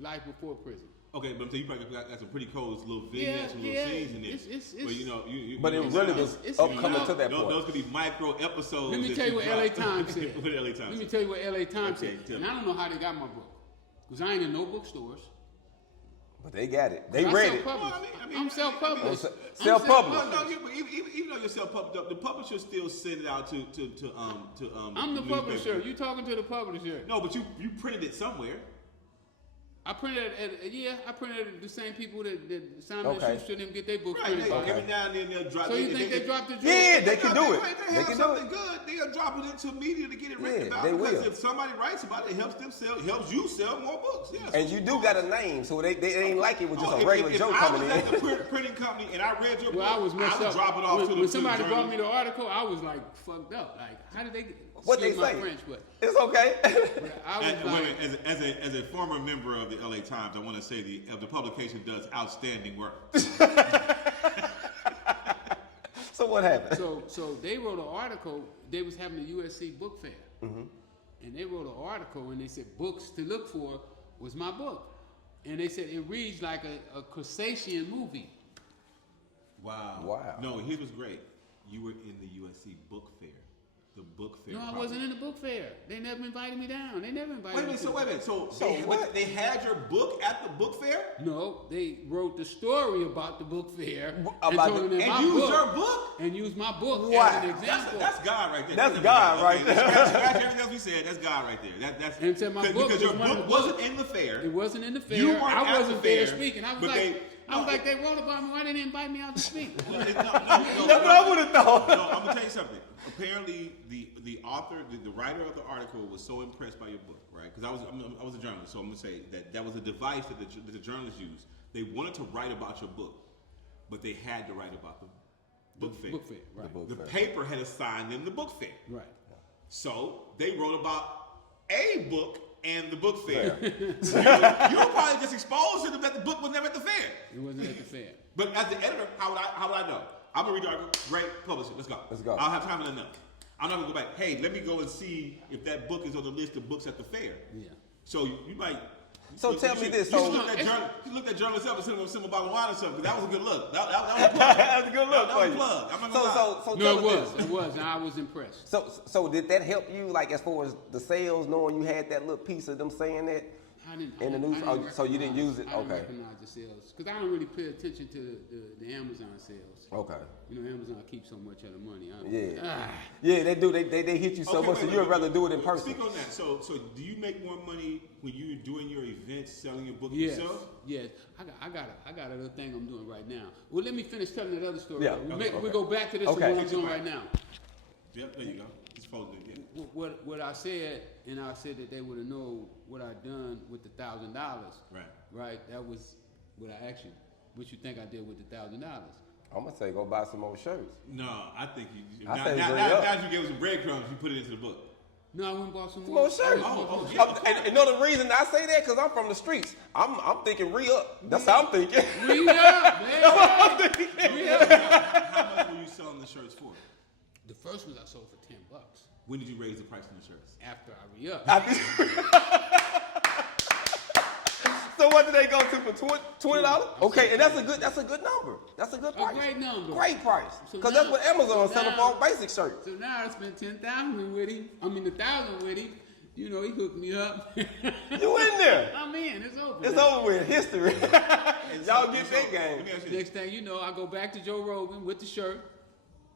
Life Before Prison. Okay, but I'm saying you probably got some pretty cool little vignettes and little scenes in there. But but it really was coming to that point. Those could be micro episodes. Let me tell you what LA Times said. What LA Times Let me tell you what LA Times said. tell And me. I don't know how they got my book. Because I ain't in no bookstores. But they got it. They read it. I'm self-published. Self-published. No, even though you're self-published, the publisher still send it out to I'm the publisher. You talking to the publisher. No, but you printed it somewhere. I printed it the same people that Simon and Schuster didn't get their books printed. Every now and then they'll drop. So you think they dropped the jewel? Yeah, they can do it. They can something good. They'll drop it into media to get it written about. They because will. if somebody writes about it, it helps you sell more books. Yeah, And you do got a name, so they ain't like it with just a regular Joe coming in. If I was at the printing company and I read your book, I was messed up. Drop it off to the when somebody to the brought me the article, I was like fucked up. Like, how did they get? What they say? French, but It's okay. I was like, as a former member of the LA Times, I want to say the publication does outstanding work. So what happened? So they wrote an article. They was having a USC book fair, and they wrote an article, and they said books to look for was my book, and they said it reads like a crustacean movie. Wow. No, his was great. You were in the USC book fair. The book fair. No, I wasn't in the book fair. They never invited me down. They never invited me. Wait a minute. So what? They had your book at the book fair? No, they wrote the story about the book fair And used your book? And used my book Wow. as an example. That's God right there. That's God right there. Scratch everything else we said. That's God right there. That's And said my book because your was one of book the wasn't books. in the fair. It wasn't in the fair. You weren't I at wasn't the there fair, speaking. I was but like, they wrote about me. Why didn't they invite me out to speak? That's what I would have thought. No, I'm gonna tell you something. Apparently, the author, the writer of the article was so impressed by your book, right? Because I was a journalist, so I'm gonna say that was a device that the journalists used. They wanted to write about your book, but they had to write about the book fair. Book fair, right. The paper had assigned them the book fair, Right. so they wrote about a book and the book fair. you were probably just exposed to them that the book was never at the fair. It wasn't at the fair. But as the editor, how would I know? I'm gonna read the article. Great, publish it. Let's go. I'll have time enough. I'm not gonna go back. Hey, let me go and see if that book is on the list of books at the fair. Yeah. So you might. So tell me this. You So look at journalists up and send them a bottle of wine or something. That was a good look. That was a plug. That's a good look That for was a you. plug. I'm not So gonna lie. tell No, us this. it was. And I was impressed. So did that help you, like as far as the sales, knowing you had that little piece of them saying that? I didn't. In the news? I didn't So you didn't use it? I didn't Okay. recognize the sales because I don't really pay attention to the Amazon sales. Okay. You know, Amazon keeps so much of the money. Yeah, they do. They hit you so Okay, much, so you'd rather do it in person. Speak on that. So do you make more money when you're doing your events, selling your book Yes. yourself? Yes. I got a little thing I'm doing right now. Well, let me finish telling that other story. Yeah. We go back to this Okay. one I'm doing right now. Yep. There you go. It's folded. Yeah. What I said, and I said that they would have known what I done with the $1,000. Right. That was what I asked you. What you think I did with the $1,000? I'm gonna say go buy some more shirts. No, I think you. I Now say bring it you up. gave us some breadcrumbs. You put it into the book. No, I went and bought some Some more shirts. And know the reason I say that because I'm from the streets. I'm thinking re-up. That's how I'm thinking. Re-up, man. That's what I'm thinking. How much were you selling the shirts for? The first ones I sold for $10. When did you raise the price on the shirts? After I re-up. So what did they go to for $20? Okay, and that's a good number. That's a good price. great number. Great price. So Because now- that's what Amazon so selling now- for basic shirts. So now I spent $10,000 with him. I mean, $1,000 with him. You know, he hooked me up. You in there? I'm in. It's over. It's now. over with. History. Y'all get that game. Let me ask you this. Next thing you know, I go back to Joe Rogan with the shirt.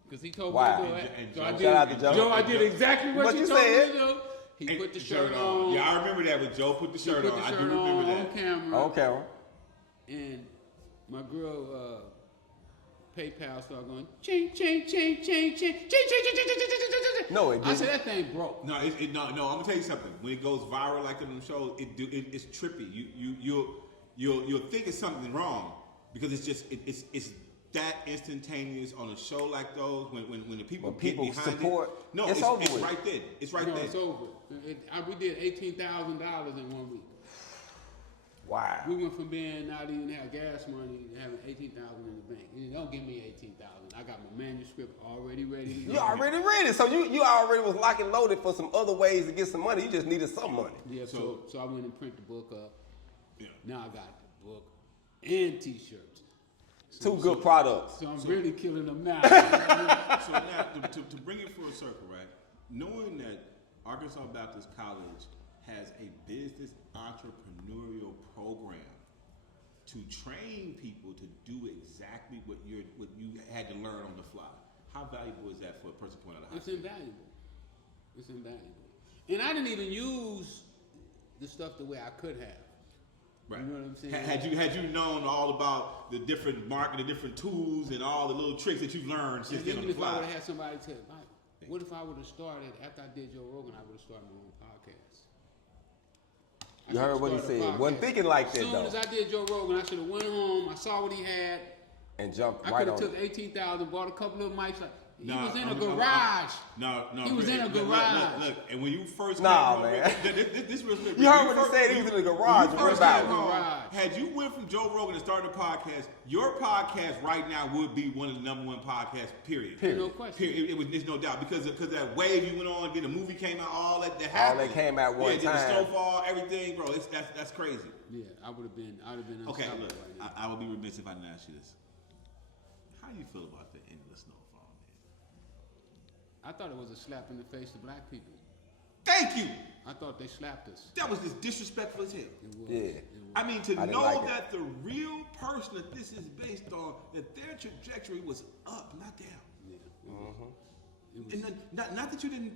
Because he told Wow. me to do it. And So I Joe- did, Shout out to Joe. I did exactly what What you you told said. me to do. He And put the shirt on. Yeah, I remember that when Joe put the shirt Put on. the I shirt do remember on that. camera. On camera. And my girl PayPal started going ching ching ching ching ching ching ching ching ching ching. No, it I didn't. said that thing broke. No, no. I'm gonna tell you something. When it goes viral like in them shows, it's trippy. You'll think it's something wrong because it's just it's that instantaneous on a show like those when the people When people get behind support, it. No, it's over with. right there. It's right No, there. it's over. We did $18,000 in 1 week. Wow. We went from being not even have gas money to having $18,000 in the bank. And don't give me $18,000. I got my manuscript already ready to go. You already read it, so you already was locked and loaded for some other ways to get some money. You just needed some money. Yeah, so I went and print the book up. Yeah. Now I got the book and T-shirts. Two good products. So I'm really killing them now. So now, to bring it full circle, right? Knowing that Arkansas Baptist College has a business entrepreneurial program to train people to do exactly what you had to learn on the fly. How valuable is that for a person coming out of high It's school? invaluable. It's invaluable. And I didn't even use the stuff the way I could have. Right. You know what I'm saying? Had you known all about the different marketing, the different tools, and all the little tricks that you've learned since And then on even the if I fly. would have had somebody tell me, what if I would have started, after I did Joe Rogan, I would have started my own podcast. You heard what he said. Wasn't thinking like that, As soon though. as I did Joe Rogan, I should have went home, I saw what he had. And jumped I right could have on took it. $18,000, bought a couple of mics. He Nah, was in a I'm- garage. No, He was in a Look, garage. Look, and when you first Nah, came man. on, this was You heard what he said, he was in the garage. When you What first about came it? on, Garage. had you went from Joe Rogan and started a podcast, your podcast right now would be one of the number one podcasts, period. No question. Period. There's no doubt because that wave you went on, then the movie came out, all that All happened. that came out one yeah, time. The snowfall, everything, bro. That's crazy. Yeah, I would have been Okay, unstoppable look, right now. I would be remiss if I didn't ask you this. How do you feel about the end of the snowfall, man? I thought it was a slap in the face to black people. Thank you. I thought they slapped us. That was just disrespectful as hell. It was. Yeah. It was. I mean, to I didn't know like it. that the real person that this is based on, that their trajectory was up, not down. Yeah, it was. And then, not that you didn't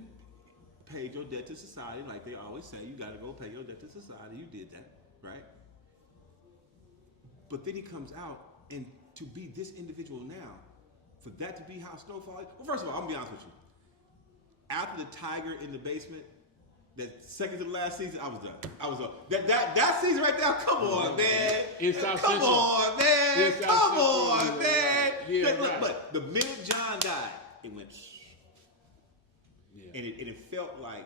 pay your debt to society, like they always say, you got to go pay your debt to society. You did that, right? But then he comes out, and to be this individual now, for that to be how Snowfall is. Well, first of all, I'm gonna be honest with you. After the Tiger in the basement, that second to the last season, I was done. I was up. That season right there, come on, man. In South Come Central. on, man. In South Come Central, on, yeah. man. Yeah, Look, right. but the minute John died, it went. Yeah. And it felt like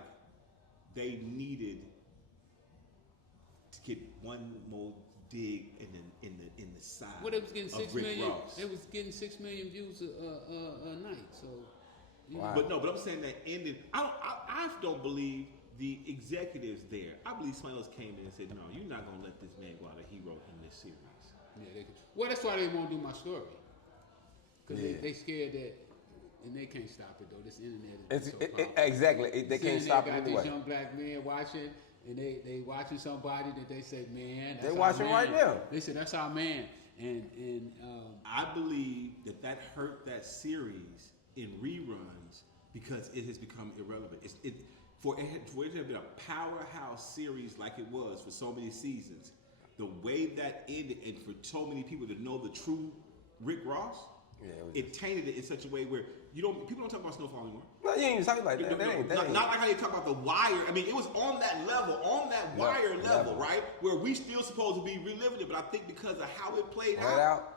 they needed to get one more dig in the side. Well, they was getting of 6 Rick million. Ross. They was getting 6 million views a night. So, you Wow. know, But I'm saying that ended. I don't believe the executives there. I believe somebody else came in and said, "No, you're not gonna let this man go out a hero in this series." yeah, well, that's why they won't do my story. Because Yeah. they scared that, and they can't stop it though. This internet is It's, so it, powerful. exactly. They This can't internet stop it got anyway. these young black men watching, and they watching somebody that they say, man, that's They our watching man. right now. They said that's our man, and I believe that hurt that series in reruns because it has become irrelevant. For it to have been a powerhouse series like it was for so many seasons, the way that ended, and for so many people to know the true Rick Ross, Yeah, it tainted it in such a way where people don't talk about Snowfall anymore. No, you ain't even talking like that. That ain't. Not like how you talk about The Wire. I mean, it was on that level, Wire level, right? Where we still supposed to be reliving it, but I think because of how it played Right out.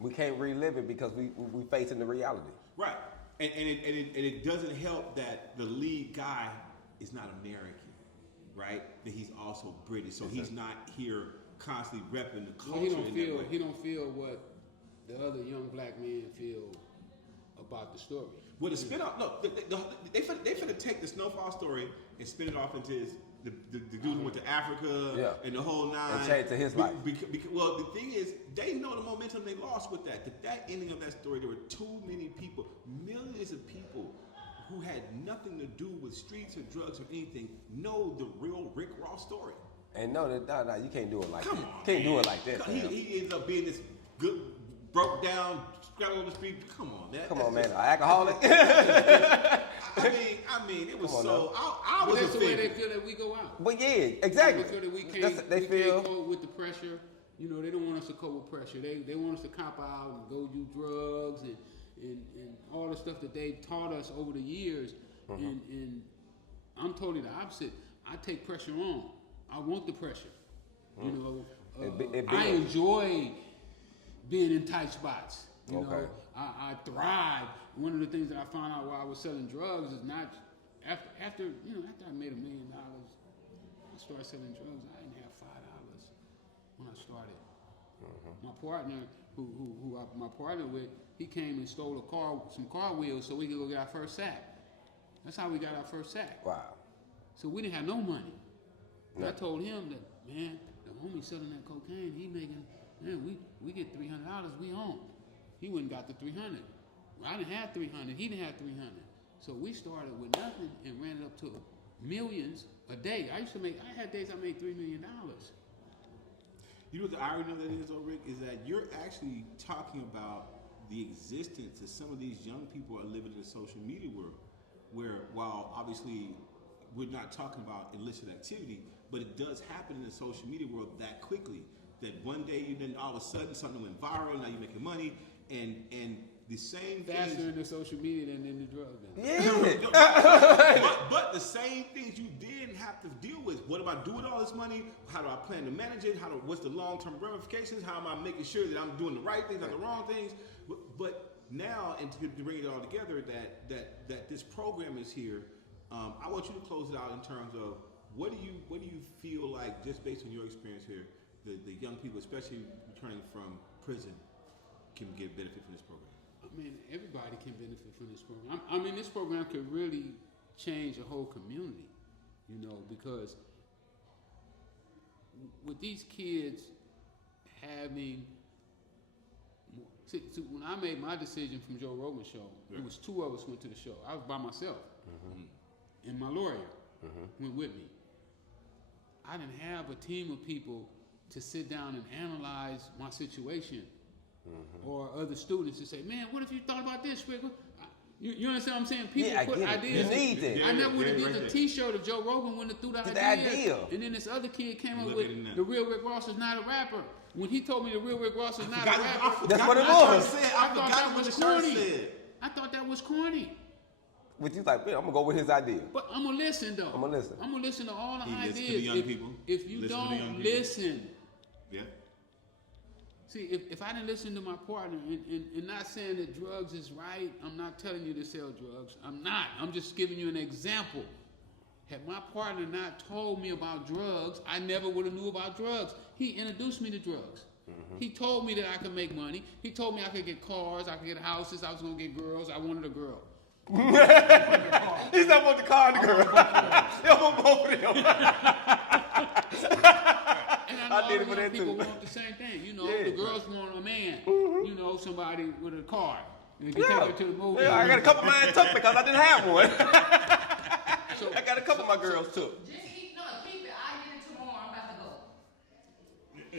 We can't relive it because we facing the reality. right? And it doesn't help that the lead guy is not American, right? That he's also British, so he's not here constantly repping the culture. well, he in that way. don't feel what the other young black men feel about the story. Well, the spin-off, look, they finna take the Snowfall story and spin it off into the dude who went to Africa and the whole nine. And change to his life. Well, the thing is, they know the momentum they lost with that. That ending of that story, there were too many people, millions of people who had nothing to do with streets or drugs or anything, know the real Rick Ross story. And no, you can't do it like Come that. on, Can't do man. it like that, man. He ends up being this good, broke down, scrapping on the street. Come on, Come on, man. An alcoholic. I mean, it was Come on, so. I But was that's the way they offended. feel that we go out. But yeah, exactly. They feel that we They feel. can't cope with the pressure. You know, they don't want us to cope with pressure. They want us to cop out and go do drugs and all the stuff that they taught us over the years. And I'm totally the opposite. I take pressure on. I want the pressure. You know, I enjoy being in tight spots. You know, I thrive. One of the things that I found out while I was selling drugs is not after I made $1 million, I started selling drugs. I didn't have $5 when I started. My partner, who my partner with, he came and stole some car wheels so we could go get our first sack. That's how we got our first sack. Wow. So we didn't have no money. And I told him that, man, the homie selling that cocaine. He making, man, we get $300, we own. He went and got the 300. I didn't have 300. He didn't have 300. So we started with nothing and ran it up to millions a day. I had days I made $3 million. You know what the irony of that is, though, Rick, is that you're actually talking about the existence that some of these young people are living in the social media world, where while obviously we're not talking about illicit activity, but it does happen in the social media world that quickly. That one day you then all of a sudden something went viral, now you're making money, and the same Faster things, in the social media than in the drug business. Yeah. but the same things you didn't have to deal with. What am I doing with all this money? How do I plan to manage it? What's the long-term ramifications? How am I making sure that I'm doing the right things, not the wrong things? But now, and to bring it all together, that this program is here. I want you to close it out in terms of what do you feel like, just based on your experience here, the young people, especially returning from prison, can get benefit from this program? I mean, everybody can benefit from this program. I mean, this program could really change a whole community, because with these kids having, see, when I made my decision from Joe Rogan's show, it was 2 of us went to the show. I was by myself, and my lawyer went with me. I didn't have a team of people to sit down and analyze my situation. Or other students to say, man, what if you thought about this, Rick? You understand what I'm saying? People put ideas. You need that. I never would have did the T-shirt if Joe Rogan wouldn't have threw the idea. And then this other kid came up with the real Rick Ross is not a rapper. When he told me the real Rick Ross is not a rapper, that's what it was. I thought that was corny. I thought that was corny. But you like, man, I'm gonna go with his idea. But I'm gonna listen though. I'm gonna listen. I'm gonna listen to all the ideas. Listen to the young people. If you don't listen. Yeah. See, if I didn't listen to my partner, and not saying that drugs is right, I'm not telling you to sell drugs. I'm not. I'm just giving you an example. Had my partner not told me about drugs, I never would have knew about drugs. He introduced me to drugs. He told me that I could make money. He told me I could get cars, I could get houses, I was going to get girls. I wanted a girl. He's not want the car and the girl. He want both of them. And I did it for that too. People want the same thing. The girls want a man. Somebody with a car. And if you take her to the movie. Yeah, I got a couple of mine took because I didn't have one. So I got a couple of my girls took. Just keep it. I get it tomorrow. I'm about to go.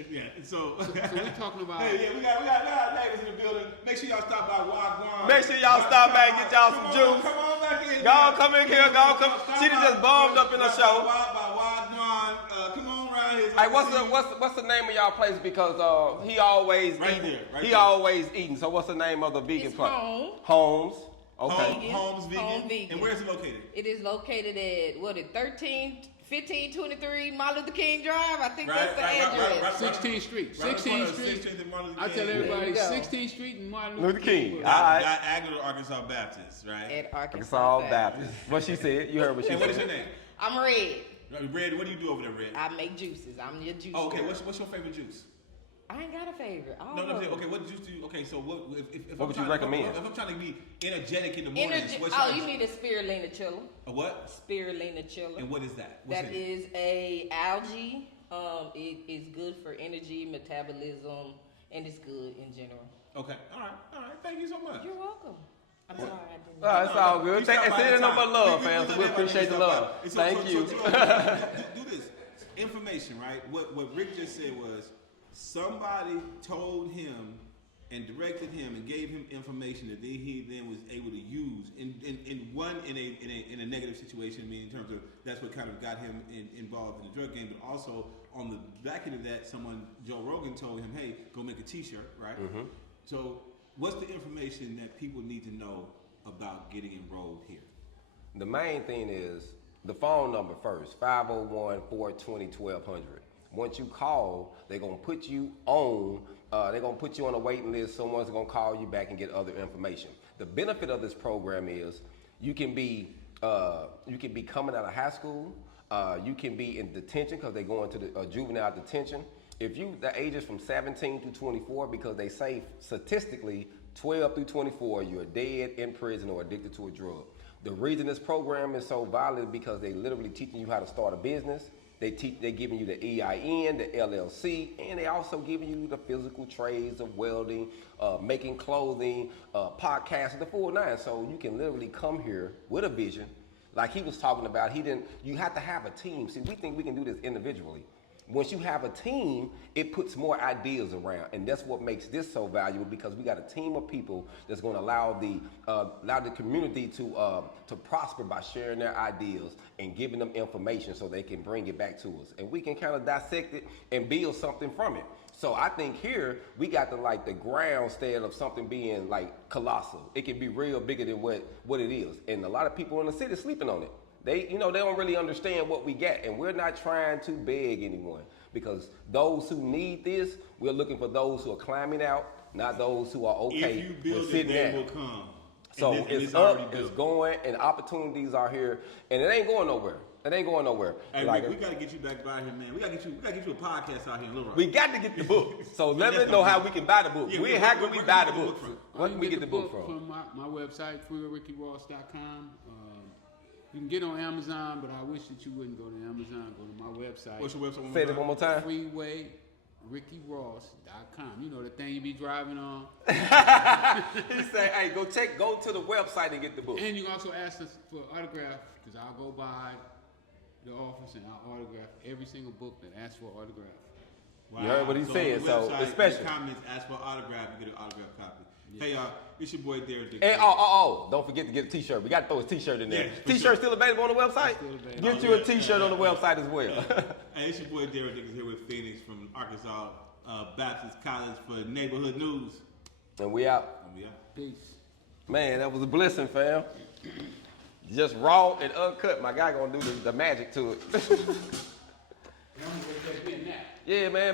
Yeah. So we're talking about. Hey, we got neighbors in the building. Make sure y'all stop by Wagwan. Make sure y'all stop by and get y'all some juice. Come on back in. Y'all come in here. Y'all come. She just bombed up in the show. Come on around here. Hey, what's the name of y'all place? Because he always eating. Always eating. So what's the name of the vegan place? Homes. Okay. Homes Vegan. Home Vegan. And where is it located? It is located at 1523 Martin Luther King Drive. I think that's the address. 16th Street. 16th Street. I tell everybody 16th Street and Martin Luther King. All right. I go to Arkansas Baptist, right? At Arkansas Baptist. What she said. You heard what she said. And what is your name? I'm Red. Red, what do you do over there, Red? I make juices. I'm your juice. Oh, okay. What's your favorite juice? I ain't got a favorite. No. Okay, what juice do you? Okay, so what would you recommend? If I'm trying to be energetic in the morning, you need a spirulina chiller. A what? Spirulina chiller. And what is that? That is a algae. It is good for energy, metabolism, and it's good in general. Okay. All right. Thank you so much. You're welcome. I'm sorry I didn't. It's all good. Send no more love, fans. We appreciate the love. Thank you. Do this. Information, right? What Rick just said was somebody told him and directed him and gave him information that he then was able to use in a negative situation. I mean, in terms of that's what kind of got him involved in the drug game, but also on the back end of that, Joe Rogan told him, hey, go make a T-shirt, right? So what's the information that people need to know about getting enrolled here? The main thing is the phone number first, 501-420-1200. Once you call, they're gonna put you on. They're gonna put you on a waiting list. Someone's gonna call you back and get other information. The benefit of this program is you can be coming out of high school. You can be in detention because they go into the juvenile detention. If the ages from 17 to 24, because they say statistically 12 through 24, you're dead in prison or addicted to a drug. The reason this program is so valid is because they literally teaching you how to start a business, They giving you the EIN, the LLC, and they also giving you the physical trades of welding, making clothing, podcasting, the full nine. So you can literally come here with a vision. Like he was talking about, you have to have a team. See, we think we can do this individually. Once you have a team, it puts more ideas around, and that's what makes this so valuable, because we got a team of people that's going to allow the community to prosper by sharing their ideas and giving them information so they can bring it back to us, and we can kind of dissect it and build something from it. So I think here we got the ground stead of something being like colossal. It can be real bigger than what it is, and a lot of people in the city sleeping on it. They don't really understand what we got, and we're not trying to beg anyone, because those who need this, we're looking for those who are climbing out, not those who are okay If you build with it, sitting they down. will come. So And it's already up, built. it's going, and opportunities are here, and it ain't going nowhere. It ain't going nowhere. Hey, Like, Rick, we gotta get you back by here, man. We gotta get you a podcast out here in Little Rock. we got to get the book. So let us know how we can buy the book. Yeah, How can we buy the where book? can we get Where You can we get the book from? my website, freerickyross.com. You can get on Amazon, but I wish that you wouldn't go to Amazon. Go to my website. What's your website? Say that one more time. freewayrickyross.com. You know the thing you be driving on. He said, "Hey, go to the website and get the book." And you can also ask us for autograph, because I'll go by the office and I'll autograph every single book that asks for autograph. Wow. You heard what he on said, the so website, it's special. in the comments, ask for autograph, you get an autograph copy. Yeah. Hey, y'all, it's your boy Derek. And don't forget to get a t-shirt. We got to throw a t-shirt in there. Yeah, for T-shirt sure. still available on the website? Still available. Get you a t-shirt on the website as well. Hey, it's your boy Derek Dickens here with Phoenix from Arkansas Baptist College for Neighborhood News. And we out. And we out. Peace. Man, that was a blessing, fam. Just raw and uncut. My guy gonna do the magic to it. I'm gonna go take me a nap. Yeah, man.